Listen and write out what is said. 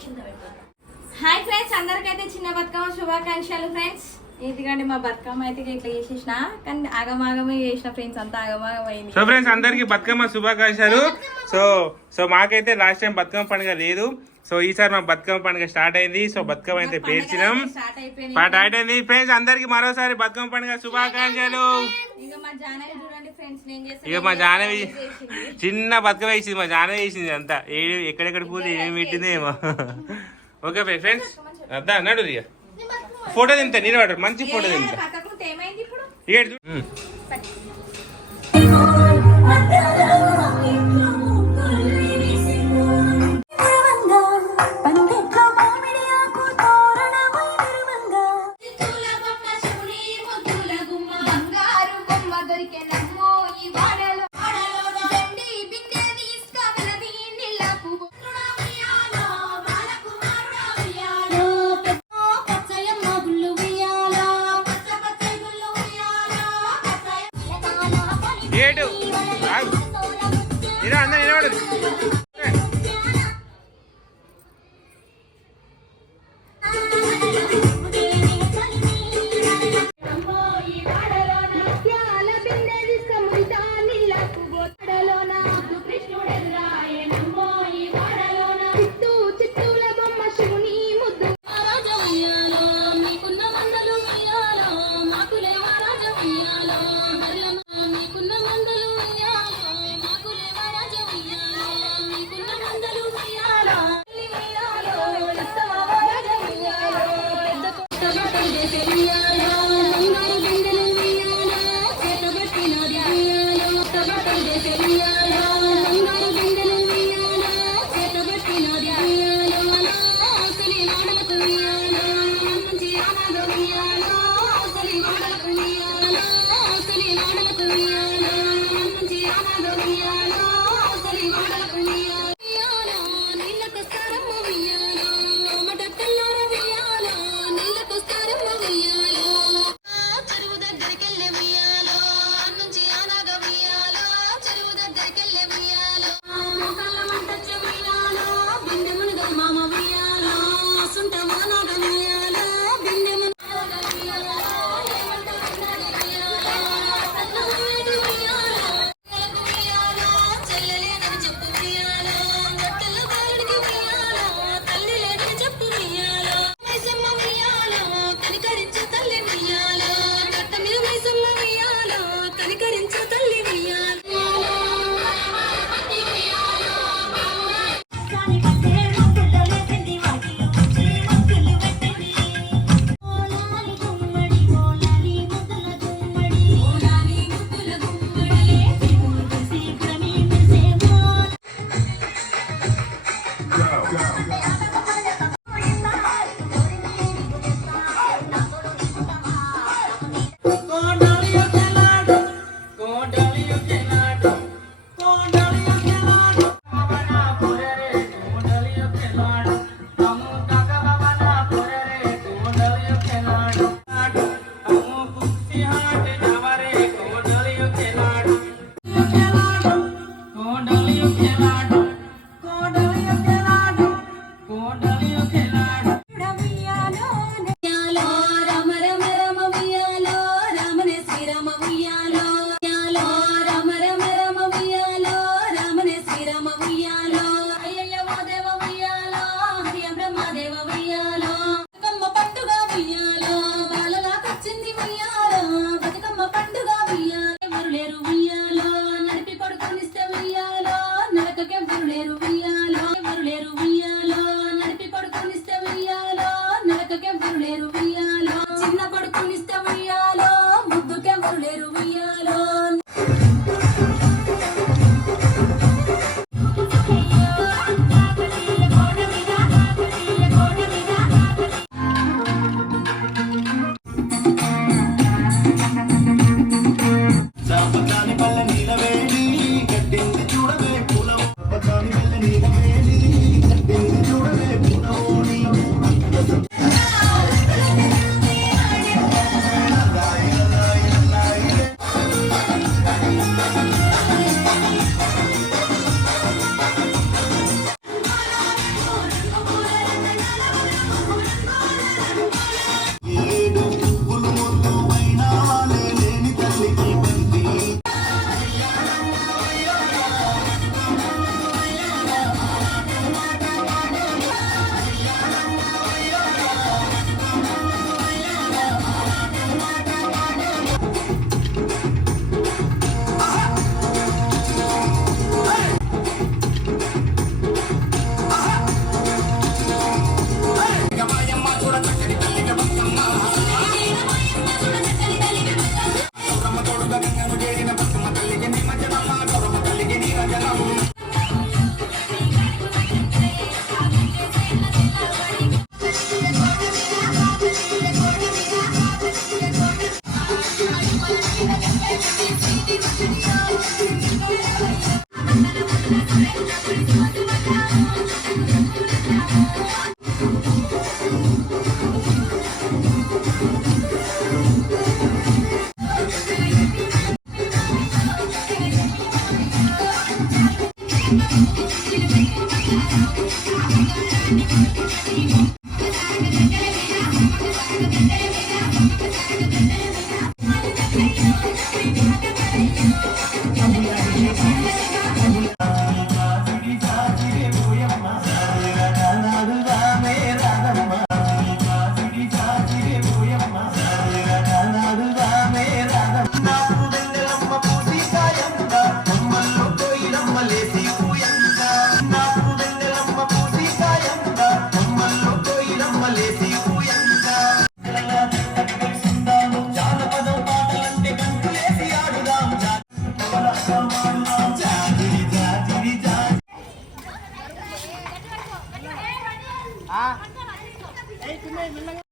కింద పెట్టు hi friends అందరికైతే చిన్న బతుకమ్మ శుభాకాంక్షలు ఫ్రెండ్స్. ఎందుకంటే మా బతుకమ్మ అయితే ఇట్లా చేసేసిన. కానీ ఆగమాగమే చేసిన ఫ్రెండ్స్ అంతా ఆగమాగం అయింది సో ఫ్రెండ్స్ అందరికి బతుకమ్మ శుభాకాంక్షలు. సో సో మాకైతే లాస్ట్ టైం బతుకమ్మ పండుగ లేదు. సో ఈసారి మా బతుకమ్మ పండుగ స్టార్ట్ అయింది. సో బతుకమ్మ అయితే పేర్చినాం. స్టార్ట్ అయిపోయింది. పాట అయిపోయింది. ఫ్రెండ్స్ అందరికి మరోసారి బతుకమ్మ పండుగ శుభాకాంక్షలు. ఇక మా జానవి ఇక మా చిన్న బతుకమ్మ వేసింది. మా జానవి వేసింది అంతా. ఏడు ఎక్కడెక్కడ పూలు ఏమి పెట్టింది ఏమో. ఓకే ఫ్రెండ్స్ అద్దా అన్నాడు ఇక ఫోటో తింటా నిలబడ్డారు మంచి ఫోటో తింటా ఏమైంది ఏటు? ఆగు. నిలబడు, అందరు నిలబడు. behind it. Ah. Hey, come here,